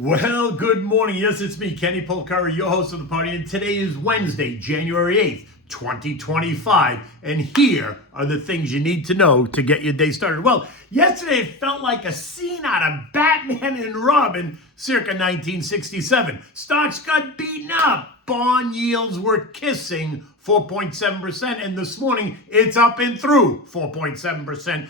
Well, good morning. Yes, it's me, Kenny Polcari, your host of the party, and today is Wednesday, January 8th, 2025, and here are the things you need to know to get your day started. Well, yesterday it felt like a scene out of Batman and Robin circa 1967. Stocks got beaten up. Bond yields were kissing 4.7%, and this morning it's up and through 4.7%.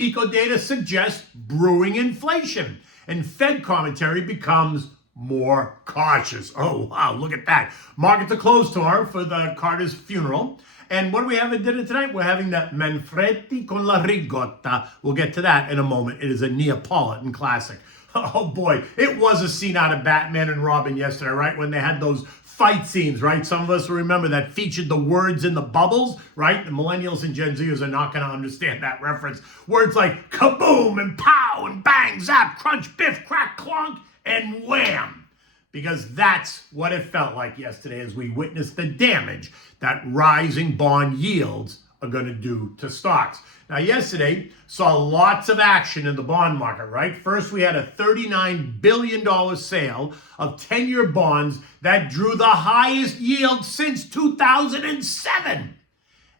Eco data suggests brewing inflation. And Fed commentary becomes more cautious. Oh, wow, look at that. Markets are closed tomorrow for the Carter's funeral. And what do we have at dinner tonight? We're having the Manfredi con la Ricotta. We'll get to that in a moment. It is a Neapolitan classic. Oh, boy, it was a scene out of Batman and Robin yesterday, right? When they had those fight scenes, right? Some of us will remember that featured the words in the bubbles, right? The millennials and Gen Zers are not going to understand that reference. Words like kaboom and pow and bang, zap, crunch, biff, crack, clunk, and wham. Because that's what it felt like yesterday as we witnessed the damage that rising bond yields are going to do to stocks. Now, yesterday saw lots of action in the bond market, right? First, we had a $39 billion sale of 10-year bonds that drew the highest yield since 2007.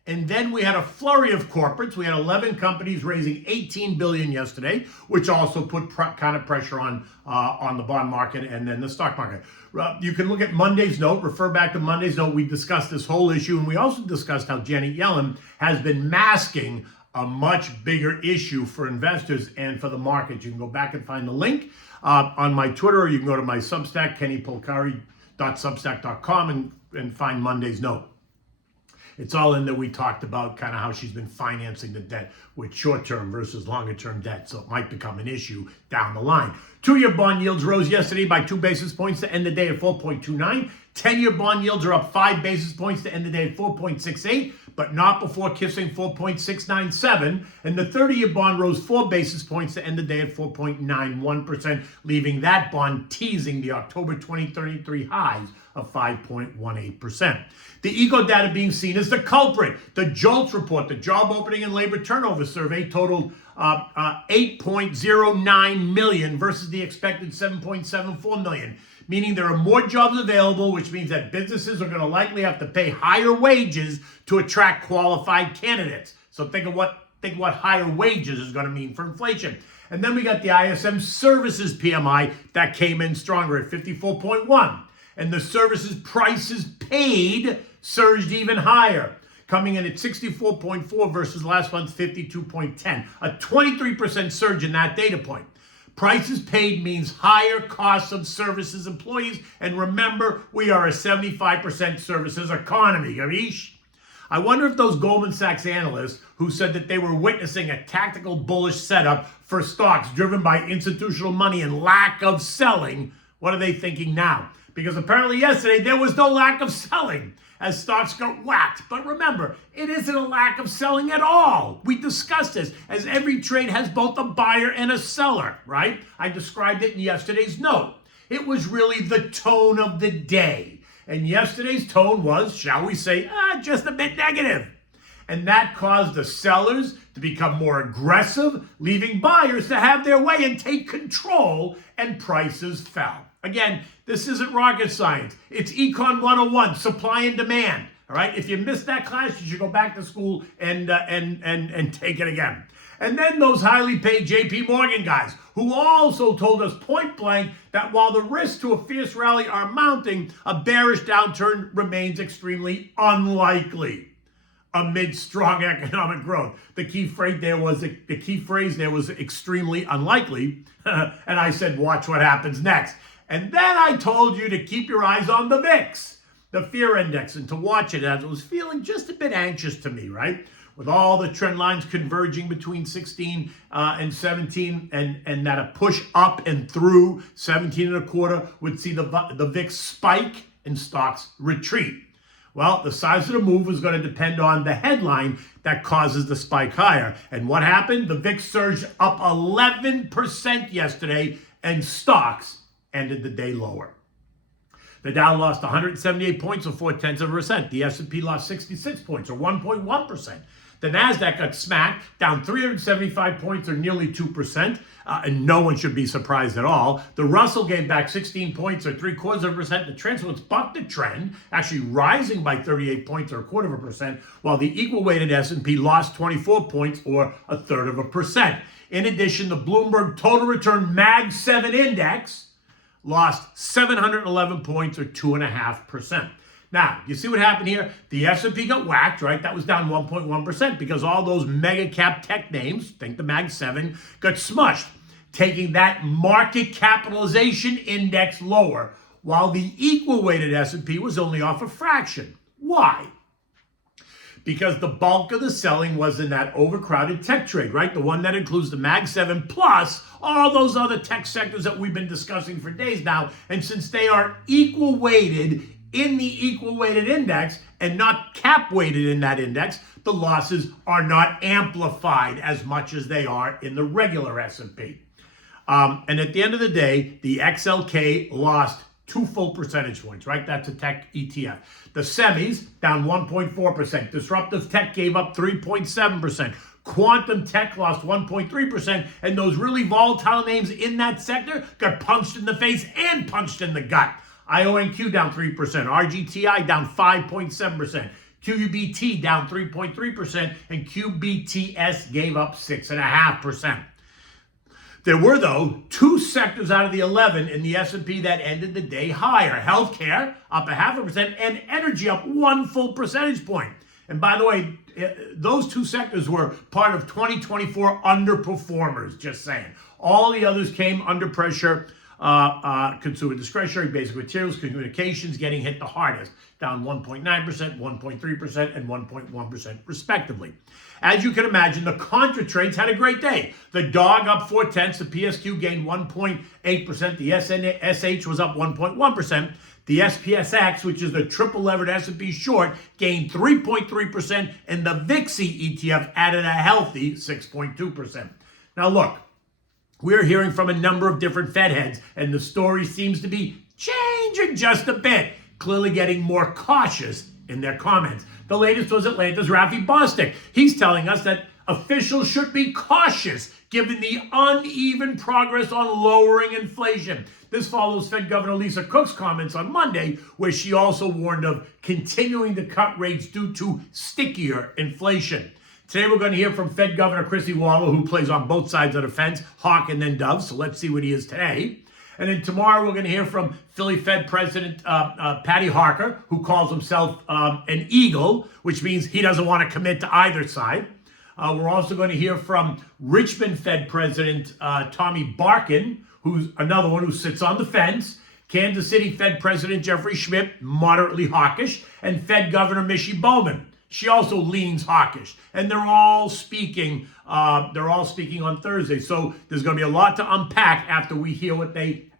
And then we had a flurry of corporates. We had 11 companies raising $18 billion yesterday, which also put kind of pressure on the bond market and then the stock market. You can look at Monday's note, refer back to Monday's note. We discussed this whole issue, and we also discussed how Janet Yellen has been masking a much bigger issue for investors and for the market. You can go back and find the link on my Twitter, or you can go to my Substack, kennypolcari.substack.com, and find Monday's note. It's all in there. We talked about kind of how she's been financing the debt with short-term versus longer-term debt, so it might become an issue down the line. 2-year bond yields rose yesterday by 2 basis points to end the day at 4.29. 10-year bond yields are up 5 basis points to end the day at 4.68, but not before kissing 4.697. And the 30-year bond rose 4 basis points to end the day at 4.91%, leaving that bond teasing the October 2033 highs of 5.18%. The eco data being seen as the culprit. The JOLTS report, the Job Opening and Labor Turnover Survey, totaled 8.09 million versus the expected 7.74 million, meaning there are more jobs available, which means that businesses are going to likely have to pay higher wages to attract qualified candidates. So think of what higher wages is going to mean for inflation. And then we got the ISM Services PMI that came in stronger at 54.1. And the services prices paid surged even higher, coming in at 64.4 versus last month's 52.10, a 23% surge in that data point. Prices paid means higher costs of services employees, and remember, we are a 75% services economy. I wonder if those Goldman Sachs analysts who said that they were witnessing a tactical bullish setup for stocks driven by institutional money and lack of selling, what are they thinking now? Because apparently yesterday there was no lack of selling as stocks got whacked. But remember, it isn't a lack of selling at all. We discussed this, as every trade has both a buyer and a seller, right? I described it in yesterday's note. It was really the tone of the day. And yesterday's tone was, shall we say, just a bit negative. And that caused the sellers to become more aggressive, leaving buyers to have their way and take control, and prices fell. Again, this isn't rocket science. It's Econ 101, supply and demand. All right. If you missed that class, you should go back to school and take it again. And then those highly paid JP Morgan guys, who also told us point blank that while the risks to a fierce rally are mounting, a bearish downturn remains extremely unlikely amid strong economic growth. The key phrase there was extremely unlikely. And I said, watch what happens next. And then I told you to keep your eyes on the VIX, the fear index, and to watch it as it was feeling just a bit anxious to me, right? With all the trend lines converging between 16 and 17, and that a push up and through 17 and a quarter would see the VIX spike and stocks retreat. Well, the size of the move was going to depend on the headline that causes the spike higher. And what happened? The VIX surged up 11% yesterday, and stocks ended the day lower. The Dow lost 178 points or 0.4%. The S&P lost 66 points or 1.1%. The NASDAQ got smacked, down 375 points or nearly 2%, and no one should be surprised at all. The Russell gave back 16 points or 0.75%. The Transference bucked the trend, actually rising by 38 points or 0.25%, while the equal-weighted S&P lost 24 points or 0.33%. In addition, the Bloomberg Total Return Mag 7 Index lost 711 points or 2.5%. Now, you see what happened here? The S&P got whacked, right? That was down 1.1% because all those mega cap tech names, think the Mag 7, got smushed, taking that market capitalization index lower, while the equal-weighted S&P was only off a fraction. Why? Because the bulk of the selling was in that overcrowded tech trade, right? The one that includes the Mag 7 plus all those other tech sectors that we've been discussing for days now. And since they are equal weighted in the equal weighted index and not cap weighted in that index, the losses are not amplified as much as they are in the regular S&P. And at the end of the day, the XLK lost 2 full percentage points, right? That's a tech ETF. The semis down 1.4%. Disruptive tech gave up 3.7%. Quantum tech lost 1.3%. And those really volatile names in that sector got punched in the face and punched in the gut. IONQ down 3%. RGTI down 5.7%. QUBT down 3.3%. And QBTS gave up 6.5%. There were, though, 2 sectors out of the 11 in the S&P that ended the day higher. Healthcare up 0.5% and energy up 1 full percentage point. And by the way, those 2 sectors were part of 2024 underperformers, just saying. All the others came under pressure. Consumer discretionary, basic materials, communications getting hit the hardest, down 1.9%, 1.3%, and 1.1% respectively. As you can imagine, the contra trades had a great day. The DOG up 0.4, the PSQ gained 1.8%, the SH was up 1.1%, the SPSX, which is the triple levered S&P short, gained 3.3%, and the VIXI ETF added a healthy 6.2%. Now look, we're hearing from a number of different Fed heads, and the story seems to be changing just a bit, clearly getting more cautious in their comments. The latest was Atlanta's Rafi Bostic. He's telling us that officials should be cautious given the uneven progress on lowering inflation. This follows Fed Governor Lisa Cook's comments on Monday, where she also warned of continuing to cut rates due to stickier inflation. Today we're going to hear from Fed Governor Chrissy Waller, who plays on both sides of the fence, hawk and then dove, so let's see what he is today. And then tomorrow we're going to hear from Philly Fed President Patty Harker, who calls himself an eagle, which means he doesn't want to commit to either side. We're also going to hear from Richmond Fed President Tommy Barkin, who's another one who sits on the fence, Kansas City Fed President Jeffrey Schmidt, moderately hawkish, and Fed Governor Michie Bowman. She also leans hawkish, and they're all speaking on Thursday. So there's going to be a lot to unpack after we hear what they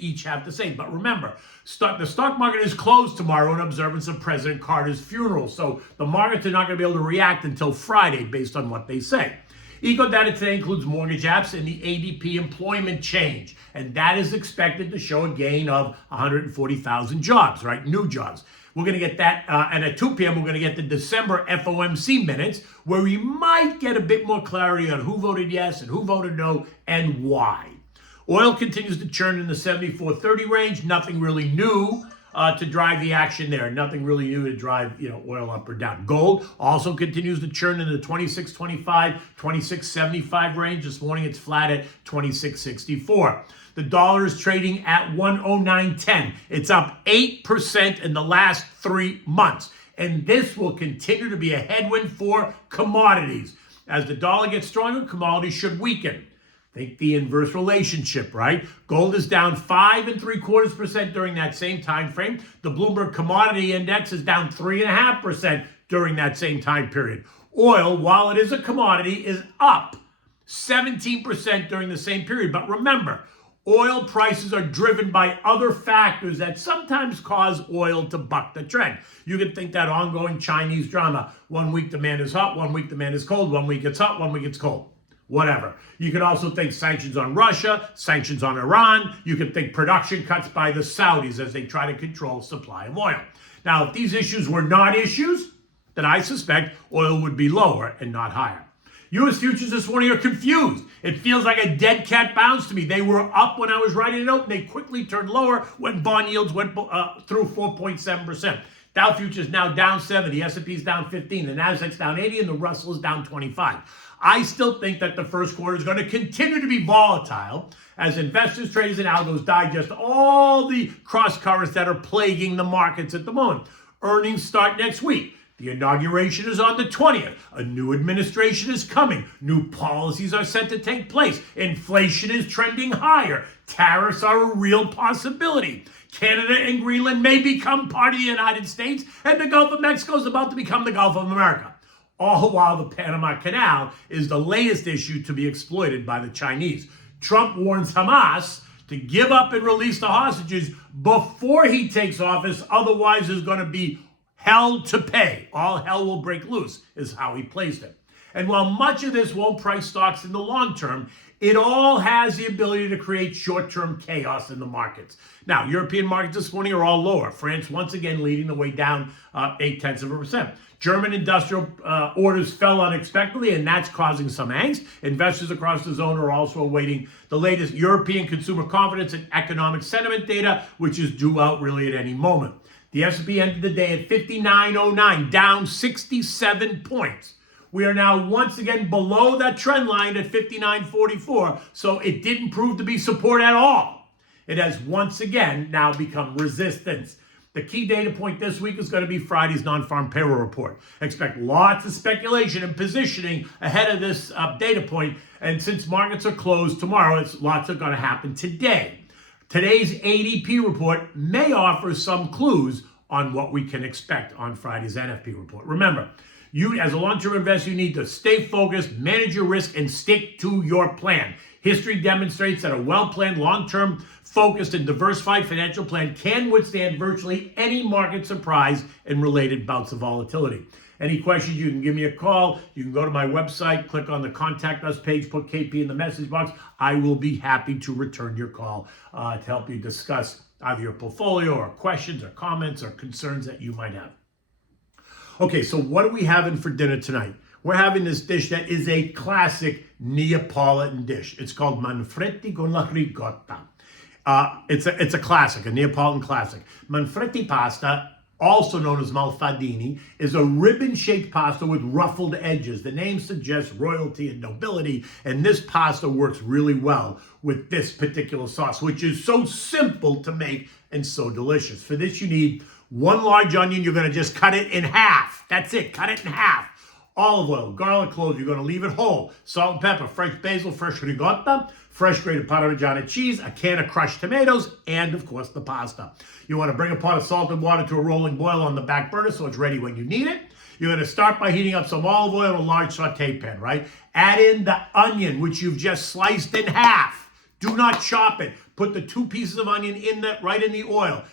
each have to say. But remember, the stock market is closed tomorrow in observance of President Carter's funeral. So the markets are not going to be able to react until Friday based on what they say. Eco data today includes mortgage apps and the ADP employment change, and that is expected to show a gain of 140,000 jobs, right? New jobs. We're going to get that, and at 2 p.m. we're going to get the December FOMC minutes, where we might get a bit more clarity on who voted yes and who voted no and why. Oil continues to churn in the 74.30 range. Nothing really new to drive the action there. Nothing really new to drive oil up or down. Gold also continues to churn in the 26.25, 26.75 range. This morning it's flat at 26.64. The dollar is trading at 109.10. It's up 8% in the last 3 months. And this will continue to be a headwind for commodities. As the dollar gets stronger, commodities should weaken. Think the inverse relationship, right? Gold is down 5.75% during that same time frame. The Bloomberg Commodity Index is down 3.5% during that same time period. Oil, while it is a commodity, is up 17% during the same period. But remember, oil prices are driven by other factors that sometimes cause oil to buck the trend. You can think that ongoing Chinese drama. 1 week demand is hot, 1 week demand is cold, 1 week it's hot, 1 week it's cold. Whatever. You can also think sanctions on Russia, sanctions on Iran. You can think production cuts by the Saudis as they try to control supply of oil. Now, if these issues were not issues, that I suspect oil would be lower and not higher. U.S. futures this morning are confused. It feels like a dead cat bounce to me. They were up when I was writing it out, and they quickly turned lower when bond yields went through 4.7%. Dow futures now down 7, the S&P is down 15, the Nasdaq's down 80, and the Russell is down 25. I still think that the first quarter is going to continue to be volatile as investors, traders, and algos digest all the cross currents that are plaguing the markets at the moment. Earnings start next week. The inauguration is on the 20th. A new administration is coming. New policies are set to take place. Inflation is trending higher. Tariffs are a real possibility. Canada and Greenland may become part of the United States, and the Gulf of Mexico is about to become the Gulf of America. All while the Panama Canal is the latest issue to be exploited by the Chinese. Trump warns Hamas to give up and release the hostages before he takes office, otherwise there's going to be hell to pay. All hell will break loose, is how he placed it. And while much of this won't price stocks in the long term, it all has the ability to create short-term chaos in the markets. Now, European markets this morning are all lower. France once again leading the way down 0.8%. German industrial orders fell unexpectedly, and that's causing some angst. Investors across the zone are also awaiting the latest European consumer confidence and economic sentiment data, which is due out really at any moment. The S&P ended the day at 59.09, down 67 points. We are now once again below that trend line at 59.44, so it didn't prove to be support at all. It has once again now become resistance. The key data point this week is going to be Friday's non-farm payroll report. Expect lots of speculation and positioning ahead of this data point, and since markets are closed tomorrow, lots are going to happen today. Today's ADP report may offer some clues on what we can expect on Friday's NFP report. Remember, you as a long-term investor, you need to stay focused, manage your risk, and stick to your plan. History demonstrates that a well-planned, long-term, focused, and diversified financial plan can withstand virtually any market surprise and related bouts of volatility. Any questions, you can give me a call. You can go to my website, click on the Contact Us page, put KP in the message box. I will be happy to return your call to help you discuss either your portfolio or questions or comments or concerns that you might have. Okay, so what are we having for dinner tonight? We're having this dish that is a classic Neapolitan dish. It's called Manfredi con la Ricotta. It's a classic, a Neapolitan classic. Manfredi pasta, also known as Manfredini, is a ribbon-shaped pasta with ruffled edges. The name suggests royalty and nobility, and this pasta works really well with this particular sauce, which is so simple to make and so delicious. For this, you need 1 large onion. You're going to just cut it in half. That's it. Cut it in half. Olive oil, garlic cloves, you're going to leave it whole. Salt and pepper, fresh basil, fresh ricotta, fresh grated Parmigiana cheese, a can of crushed tomatoes, and of course the pasta. You want to bring a pot of salted water to a rolling boil on the back burner so it's ready when you need it. You're going to start by heating up some olive oil in a large saute pan, right? Add in the onion, which you've just sliced in half. Do not chop it. Put the 2 pieces of onion right in the oil.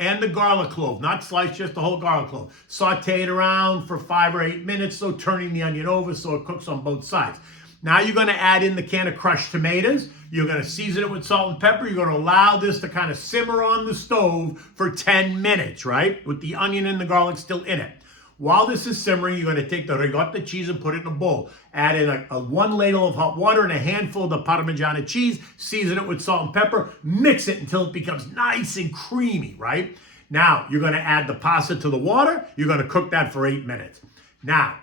And the garlic clove, not sliced, just the whole garlic clove. Saute it around for 5 or 8 minutes, so turning the onion over so it cooks on both sides. Now you're going to add in the can of crushed tomatoes. You're going to season it with salt and pepper. You're going to allow this to kind of simmer on the stove for 10 minutes, right? With the onion and the garlic still in it. While this is simmering, you're going to take the ricotta cheese and put it in a bowl. Add in a 1 ladle of hot water and a handful of the Parmigiana cheese. Season it with salt and pepper. Mix it until it becomes nice and creamy, right? Now, you're going to add the pasta to the water. You're going to cook that for 8 minutes. Now,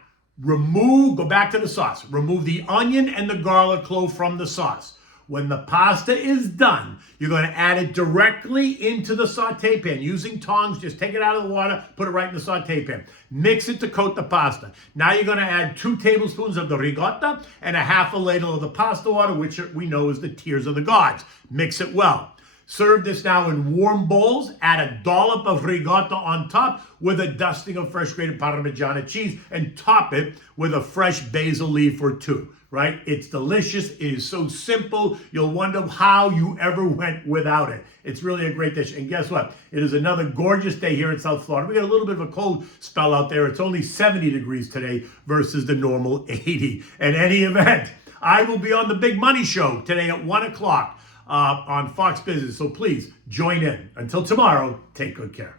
go back to the sauce. Remove the onion and the garlic clove from the sauce. When the pasta is done, you're going to add it directly into the saute pan. Using tongs, just take it out of the water, put it right in the saute pan. Mix it to coat the pasta. Now you're going to add 2 tablespoons of the ricotta and a half a ladle of the pasta water, which we know is the tears of the gods. Mix it well. Serve this now in warm bowls. Add a dollop of ricotta on top with a dusting of fresh grated Parmigiana cheese and top it with a fresh basil leaf or 2. Right? It's delicious. It is so simple. You'll wonder how you ever went without it. It's really a great dish. And guess what? It is another gorgeous day here in South Florida. We got a little bit of a cold spell out there. It's only 70 degrees today versus the normal 80. In any event, I will be on the Big Money Show today at 1 o'clock on Fox Business. So please join in. Until tomorrow, take good care.